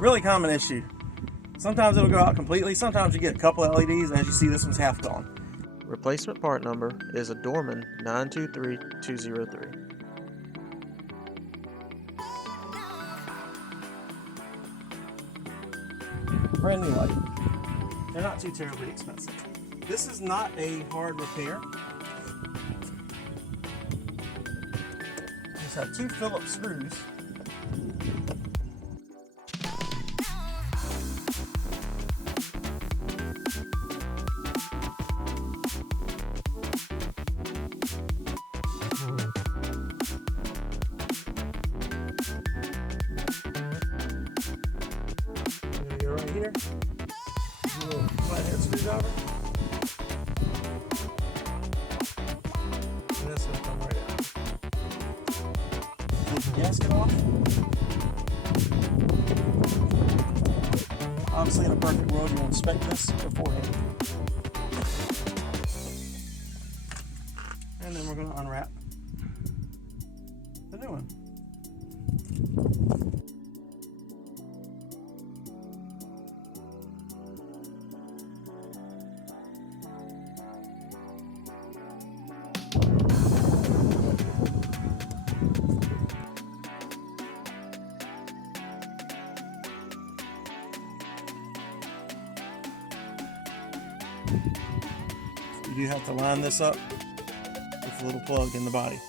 Really common issue. Sometimes it'll go out completely. Sometimes you get a couple of LEDs. As you see, this one's half gone. Replacement part number is a Dorman 923203. Brand new light. They're not too terribly expensive. This is not a hard repair. Just have 2 Phillips screws. Go right here. A little flathead screwdriver. And that's going to come right out. Take the gasket off. Obviously, in a perfect world, you'll inspect this beforehand. And then we're going to unwrap the new one. You do have to line this up with a little plug in the body.